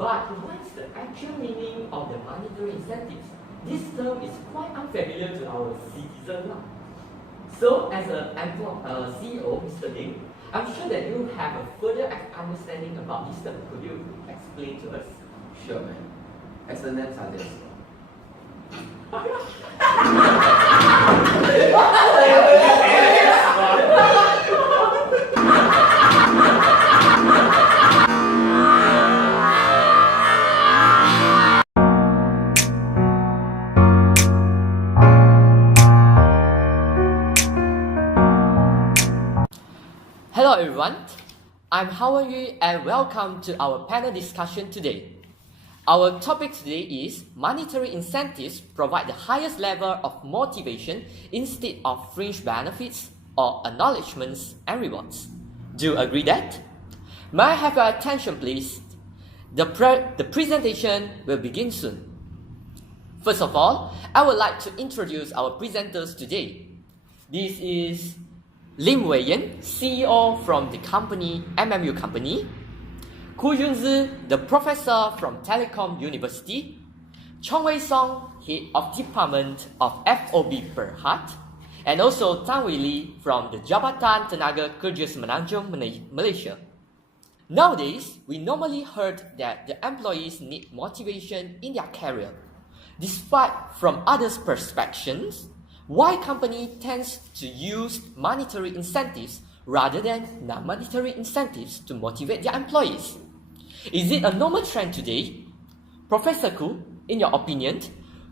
But what's the actual meaning of the monetary incentives? This term is quite unfamiliar to our citizens. So, as a CEO, Mr. Lim, I'm sure that you have a further understanding about this term. Could you explain to us? Sure, man. As the name suggests, Hello everyone, I'm Howard Yu and welcome to our panel discussion today. Our topic today is monetary incentives provide the highest level of motivation instead of fringe benefits or acknowledgements and rewards. Do you agree that? May I have your attention please? The presentation will begin soon. First of all, I would like to introduce our presenters today. This is Lim Wei-Yan, CEO from the company MMU Company. Ku Yunzi, the professor from Telecom University. Chong Wei-Song, head of department of FOB Berhad. And also Tan Wei Li from the Jabatan Tenaga Kerja Semenanjung, Malaysia. Nowadays, we normally heard that the employees need motivation in their career. Despite from others' perspectives, why company tends to use monetary incentives rather than non-monetary incentives to motivate their employees? Is it a normal trend today? Professor Khoo, in your opinion,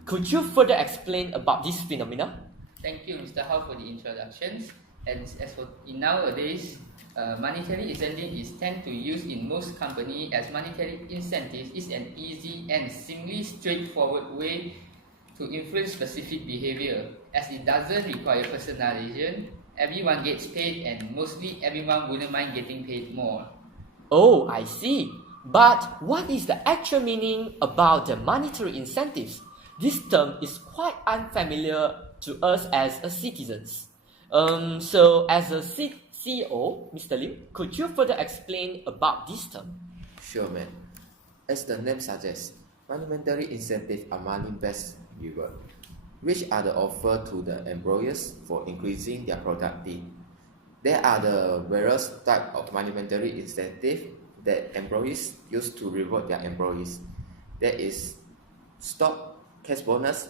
could you further explain about this phenomenon? Thank you, Mr. Hao, for the introductions. And as for in nowadays, monetary incentives tend to use in most companies as monetary incentives is an easy and seemingly straightforward way to influence specific behavior, as it doesn't require personalization. Everyone gets paid, and mostly everyone wouldn't mind getting paid more. Oh, I see. But what is the actual meaning about the monetary incentives? This term is quite unfamiliar to us as a citizens. So as a CEO, Mr. Lim, could you further explain about this term? sure, man. As the name suggests, monetary incentives are money-based reward, which are the offer to the employers for increasing their productivity. There are the various types of monetary incentive that employees use to reward their employees. There is stock, cash bonus,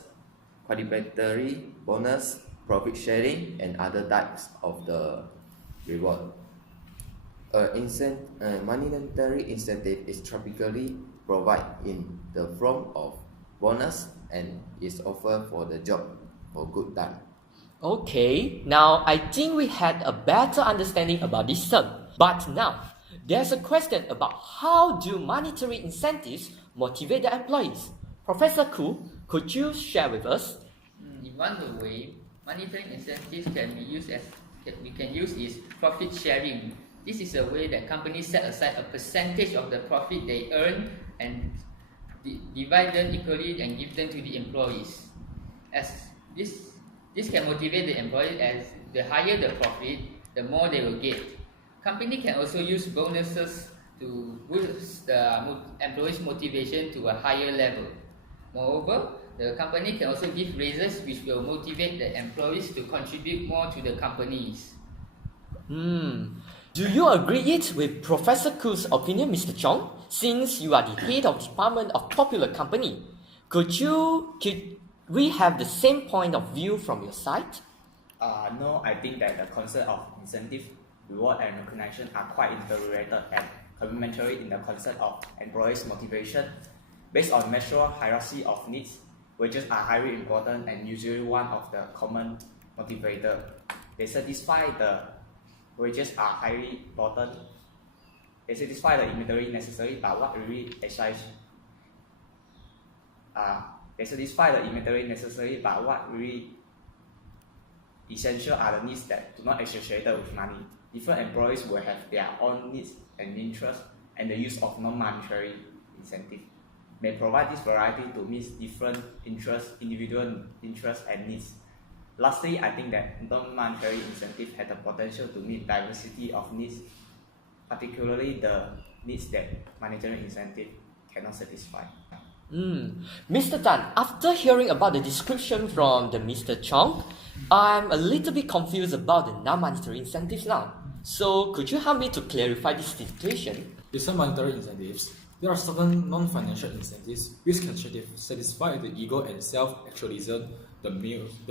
participatory bonus, profit sharing, and other types of the reward. Monetary incentive is typically provided in the form of bonus and is offered for the job for good done. Okay, now I think we had a better understanding about this term. But now, there's a question about how do monetary incentives motivate the employees? Professor Khoo, could you share with us? In one way, monetary incentives can be used as we can use is profit sharing. This is a way that companies set aside a percentage of the profit they earn and divide them equally and give them to the employees. As this can motivate the employees, as the higher the profit, the more they will get. Company can also use bonuses to boost the employees' motivation to a higher level. Moreover, the company can also give raises which will motivate the employees to contribute more to the companies. Do you agree it with Professor Khoo's opinion, Mr. Chong? Since you are the head of department of popular company, could we have the same point of view from your side? No, I think that the concept of incentive, reward, and recognition are quite interrelated and complementary in the concept of employees' motivation. Based on Maslow's hierarchy of needs, wages are highly important and usually one of the common motivator. They satisfy the wages are highly important. They satisfy the immediately necessary, but what really excites they satisfy the immediately necessary, but what really essential are the needs that do not associated with money. Different employees will have their own needs and interests, and the use of non-monetary incentive may provide this variety to meet different interests, individual interests and needs. Lastly, I think that non-monetary incentive has the potential to meet diversity of needs, particularly the needs that monetary incentive cannot satisfy. Mr. Tan, after hearing about the description from the Mr. Chong, I'm a little bit confused about the non-monetary incentives now. So could you help me to clarify this situation? Besides monetary incentives, there are certain non-financial incentives which can satisfy the ego and self-actualization, the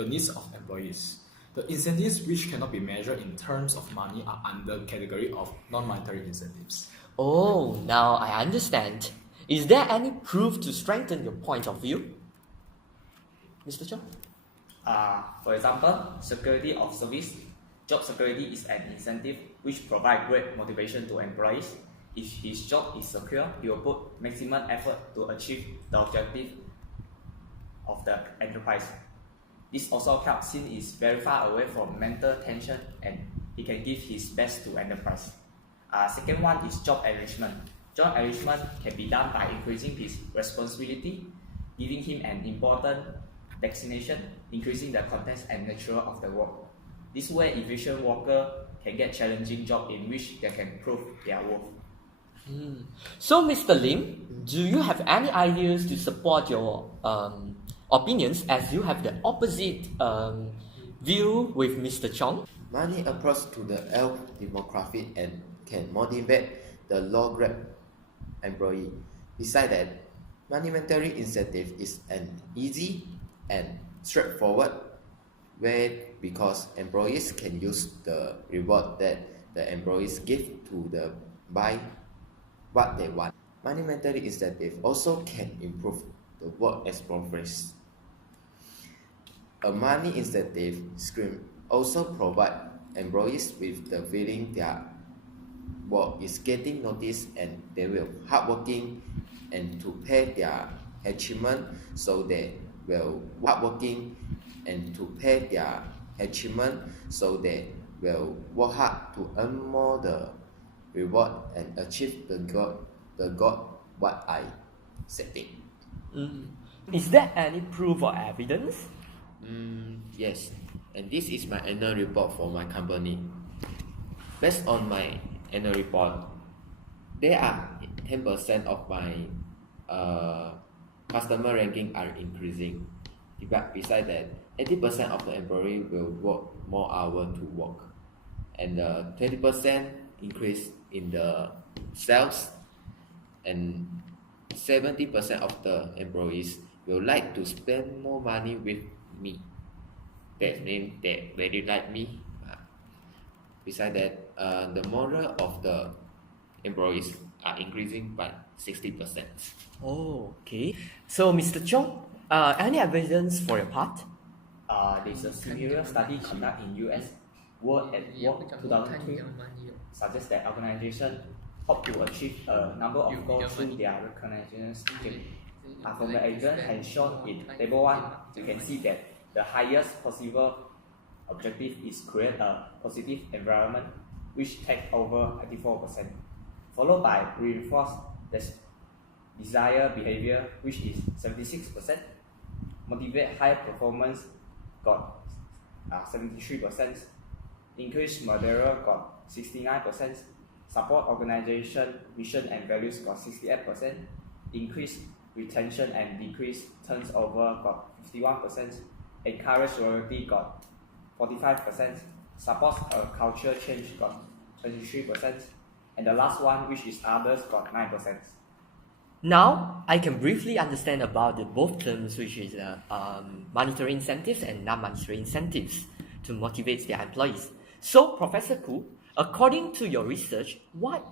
needs of employees. The incentives which cannot be measured in terms of money are under the category of non-monetary incentives. Oh, now I understand. Is there any proof to strengthen your point of view? Mr. Chong? For example, security of service. Job security is an incentive which provides great motivation to employees. If his job is secure, he will put maximum effort to achieve the objective of the enterprise. This also helps since he is very far away from mental tension and he can give his best to enterprise. Second one is job enrichment. Job enrichment can be done by increasing his responsibility, giving him an important designation, increasing the context and nature of the work. This way, efficient workers can get challenging job in which they can prove their worth. So, Mr. Lim, do you have any ideas to support your opinions as you have the opposite view with Mr. Chong? Money approach to the elf demographic and can motivate the low-grade employee. Besides that, monetary incentive is an easy and straightforward way because employees can use the reward that the employees give to the buy what they want. Monetary incentive also can improve the work experience. A money incentive scheme also provides employees with the feeling their work is getting noticed and they will hardworking and to pay their achievement, so they will hardworking and to pay their achievement, so they will work hard to earn more the reward and achieve the goal what I setting. Is there any proof or evidence? Yes, and this is my annual report for my company. Based on my annual report, there are 10% of my customer ranking are increasing. But besides that, 80% of the employee will work more hours to work, and 20% increase in the sales, and 70% of the employees will like to spend more money with me. That means they very like me. Besides that, the moral of the employees are increasing by 60%. Oh, okay. So, Mr. Chong, any evidence for your part? There's a similar study conducted in US, World at Work 2002, suggests that organizations hope to achieve a number of goals through their recognition scheme. From the evidence has shown in table 1, you can see that the highest possible objective is create a positive environment, which takes over 84%, followed by reinforce the desired behavior, which is 76%, motivate high performance, got 73%, increase moderate, got 69%, support organization mission and values, got 68%, increase retention and decrease turnover, got 51%, encourage loyalty, got 45%, support a culture change, got 23%, and the last one, which is others, got 9%. Now, I can briefly understand about the both terms, which is monetary incentives and non-monetary incentives to motivate their employees. So, Professor Khoo, according to your research, what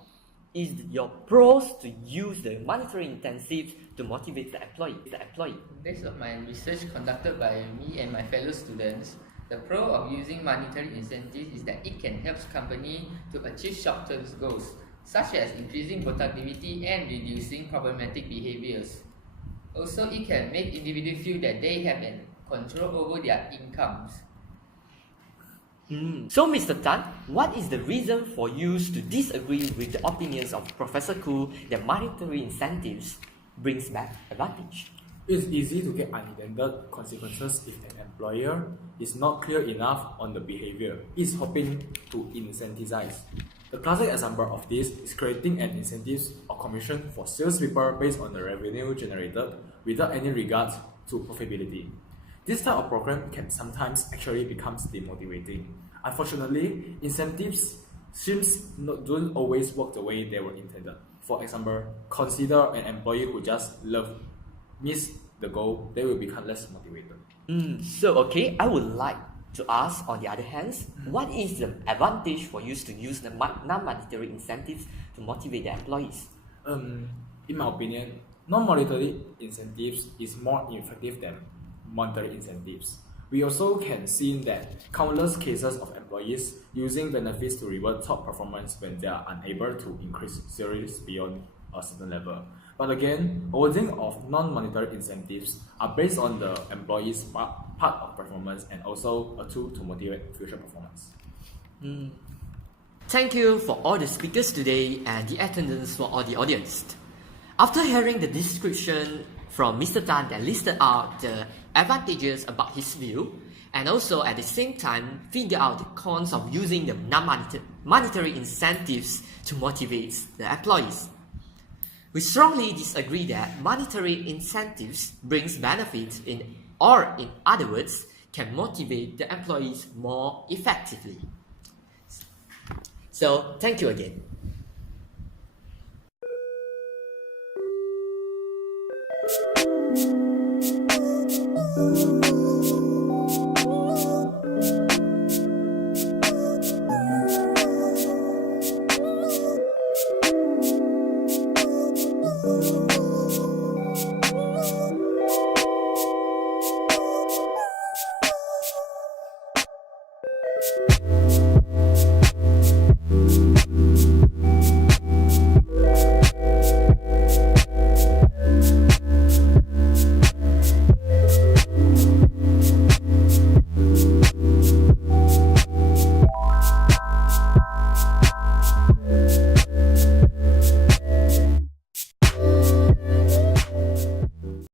is your pros to use the monetary incentives to motivate the employee? Based on my research conducted by me and my fellow students, the pro of using monetary incentives is that it can help companies to achieve short-term goals, such as increasing productivity and reducing problematic behaviors. Also, it can make individuals feel that they have control over their incomes. So, Mr. Tan, what is the reason for you to disagree with the opinions of Professor Khoo that monetary incentives brings back advantage? It's easy to get unintended consequences if an employer is not clear enough on the behavior it's hoping to incentivize. The classic example of this is creating an incentive or commission for salespeople based on the revenue generated without any regard to profitability. This type of program can sometimes actually become demotivating. Unfortunately, incentives don't always work the way they were intended. For example, consider an employee who just miss the goal, they will become less motivated. So I would like to ask, on the other hand, what is the advantage for you to use the non-monetary incentives to motivate the employees? In my opinion, non-monetary incentives is more effective than monetary incentives. We also can see that countless cases of employees using benefits to reward top performance when they are unable to increase salaries beyond a certain level. But again, awarding of non-monetary incentives are based on the employee's part of performance and also a tool to motivate future performance. Thank you for all the speakers today and the attendance for all the audience. After hearing the description from Mr. Tan that listed out the advantages about his view, and also at the same time figure out the cons of using the non-monetary incentives to motivate the employees. We strongly disagree that monetary incentives brings benefits in other words, can motivate the employees more effectively. So, thank you again.